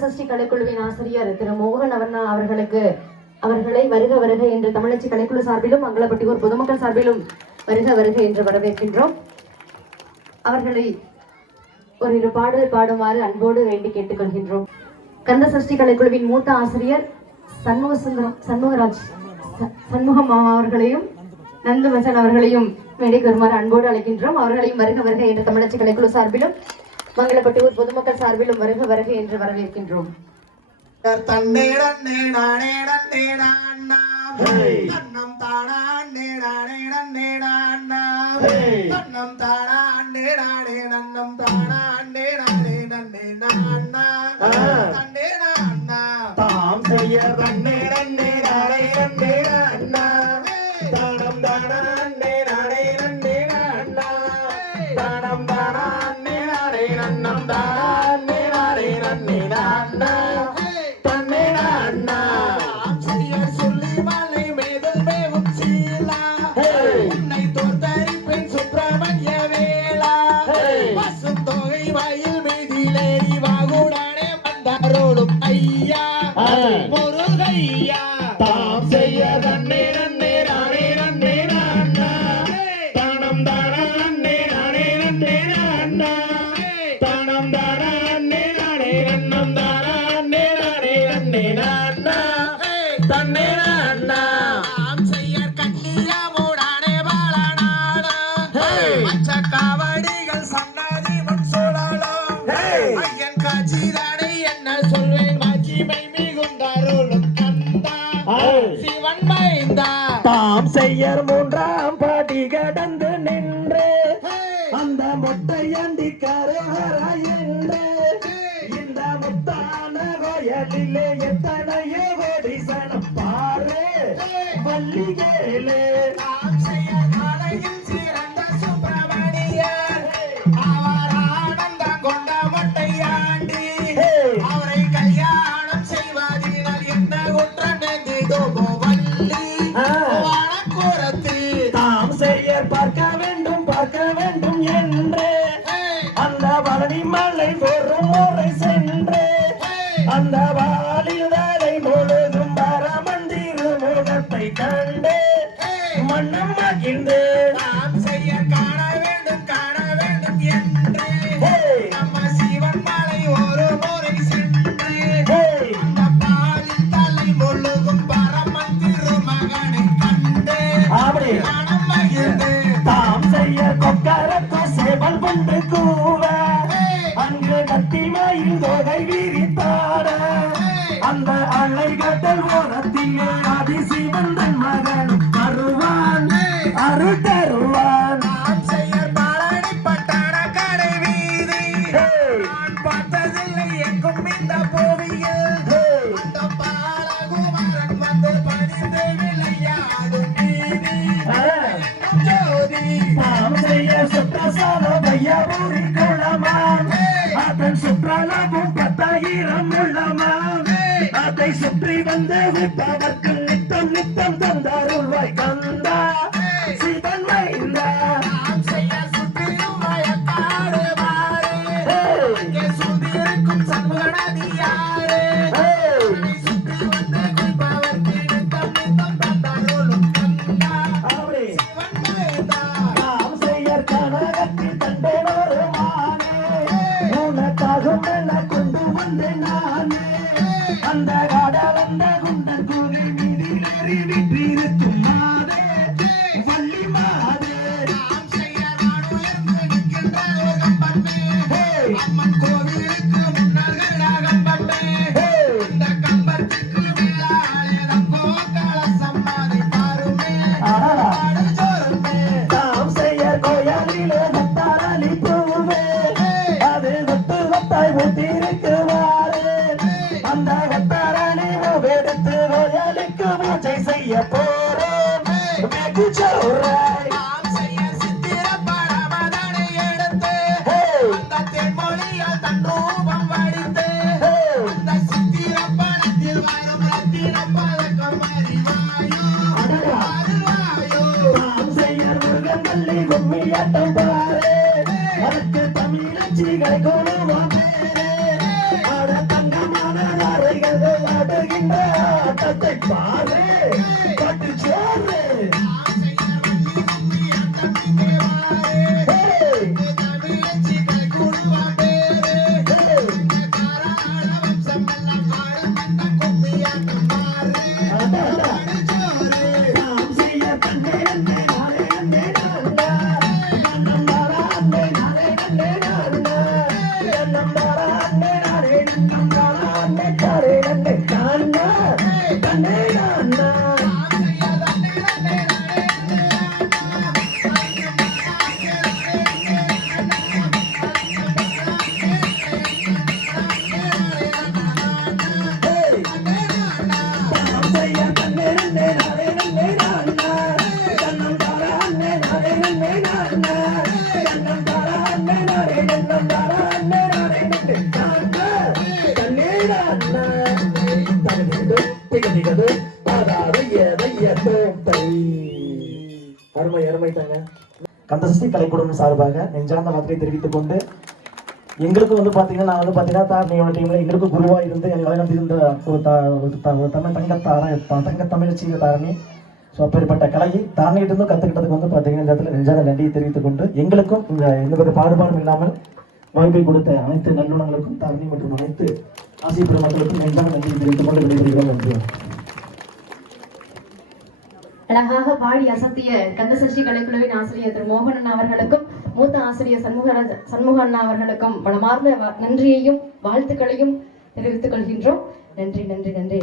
சஷ்டி கலைக்குழுவின் ஆசிரியர் திரு மோகன் அவர்களை வருக வருக என்று தமிழச்சி கலைக்குழு சார்பிலும் மங்களப்பட்டியூர் பொதுமக்கள் சார்பிலும் வருக வருக என்று வரவேற்கின்றோம். அவர்களை ஒரு பாடல் பாடுமாறு அன்போடு வேண்டி கேட்டுக்கொள்கின்றோம். கந்த சஷ்டி கலைக்குழுவின் மூத்த ஆசிரியர் சண்முகம் அவர்களையும் நந்துமசன் அவர்களையும் மேடைக்கு வருமாறு அன்போடு அழைக்கின்றோம். அவர்களையும் வருக வருக என்று தமிழச்சி கலைக்குழு சார்பிலும் மங்களப்பட்டியூர் பொதுமக்கள் சார்பிலும் வருக வருக என்று வரவேற்கின்றோம். தாம் செய்ய காவடிகள் சன்னதி முன் சொல்லலாம் ஐயன் காட்சிதானே என்ன சொல்வேன் மாட்சிமை மிகுந்தாரோளும் கந்தா சிவன் மைந்தா தாம் செய்யர் மூன்றாம் பாடி கடந்து நின்று அந்த மொட்டையண்டி கரவர என்று இந்த முத்தான கோயிலிலே எத்தனையோ கோடி சனம் பாரு வள்ளிகேலே தாம் செய்யர் காலையில் பார்க்க வேண்டும் என்று அந்த பழனி மலை பெரும் முறை சென்று அந்த வாலில் தலை முழுதும் பரமந்திரு முகத்தை கண்டு மன்னம் மகிழ்ந்து நாம் செய்ய காண வேண்டும் என்று நம்ம சிவன் மலை ஒரு முறை சென்று அந்த பாலில் தலை முழுதும் பரமந்திரு மகனை கண்டு மனம் மகிழ்ந்து தாம் செய்ய கொக்கரத்து சேவல் கொண்டு கூவ அங்கு கத்திமையில் தொகை விரித்தாட அந்த அலைகடல் ஓரத்திலே அதிசிவந்தன் மகன் வருவான் அருள் தருவான். நாம் செய்ய பழனி பட்டான கடை வீதி நான் பார்த்ததில்லை எங்கும் இந்த பூமியில் அந்த பாலகுமாரன் வந்து பணிந்து விளையாடும் நீதி ஜோதி தாம் செய்ய சுற்றசால பையபூரி குளமாம் அதன் சுற்றளவும் 10,000 உள்ளமாம் அதை சுற்றி வந்து விற்பதற்கு நித்தம் தந்தாருள்வாய் கந்தா சிவன் மைந்தா தாம் செய்ய சுற்றியும் மயக்காடு மாறு இங்கே சுற்றி இருக்கும் சண்முகநதி யாரு சுற்றி வந்து குளிப்பவர்க்கு நித்தம் தந்தாருளும் கந்தா சிவன் மைந்தா தாம் செய்யர் கனகத்தில் தண்டனொரு மானே உனக்காகும் என கொண்டு வந்தேன் நானே அந்த கடலந்த குண்டன் கூறி மீதிலேறி விற்றிருக்கும் மாதே வள்ளி மாதே தாம் செய்யர் உயர்ந்து நிற்கின்ற கம்பமே அம்மன் கோவிலுக்கு முன்னால் கம்பமே இந்த கம்பத்துக்கு மேலாலே நம்போ கலசம்மாதி பாருமே பாடல் சோறுமே தாம் செய்யர் கோயிலிலே நத்தாரளி பூவே அது தொட்டாய் ஊத்திருக்குவாரே அந்த வட்டாரணி எடுத்து கோயிலுக்கு பூஜை செய்ய போறோம் வெகு சோறாய் நாம் செய்ய சித்திர படமதனை எடுத்து அந்த தென்மொழியால் தன் ரூபம் வடித்து அந்த சித்திர படத்தில் வரும் ரத்தின பதக்கம் அறிவாயோ நாம் செய்ய முருகன் கும்மியாட்டம் பாரு அதுக்கு தமிழச்சிகளை கொழுவா பேரே அட தங்கமா ஆடுகின்ற ஆட்டத்தை பாரு பட்டு சோறு அருமை அருமை தாங்க. கந்தசஷ்டி கலைக்குழுமம் சார்பாக நெஞ்சார்ந்த வார்த்தையை தெரிவித்துக் கொண்டு எங்களுக்கும் வந்து பார்த்தீங்கன்னா நான் வந்து பார்த்தீங்கன்னா தாரணியோட டீம்ல எங்களுக்கும் குருவாக இருந்து எங்களை வழிநடத்தி இருந்த ஒரு தங்க தமிழச்சி தாரணி. ஸோ அப்பேற்பட்ட கலையை தாரணிகிட்ட இருந்தும் கற்றுக்கிட்டதுக்கு வந்து பார்த்தீங்கன்னா இந்த இடத்துல நெஞ்சார்ந்த நன்றியை தெரிவித்துக் கொண்டு எங்களுக்கும் இந்த எந்தவித பாடுபாடும் இல்லாமல் வாய்ப்பை கொடுத்த அனைத்து நல்லுணங்களுக்கும் தாரணி மற்றும் அனைத்து ஆசிய பெருமக்களுக்கும் நெஞ்சார்ந்த நன்றியை தெரிவித்துக் கொண்டு விடைபெறுகிறோம். நன்றி. அழகாக பாடி அசத்திய கந்தசஷ்டி கலைக்குழுவின் ஆசிரியர் திரு மோகன் அவர்களுக்கும் மூத்த ஆசிரியர் சண்முக அண்ணா அவர்களுக்கும் மனமார்ந்த நன்றியையும் வாழ்த்துக்களையும் தெரிவித்துக் கொள்கின்றோம். நன்றி நன்றி நன்றி.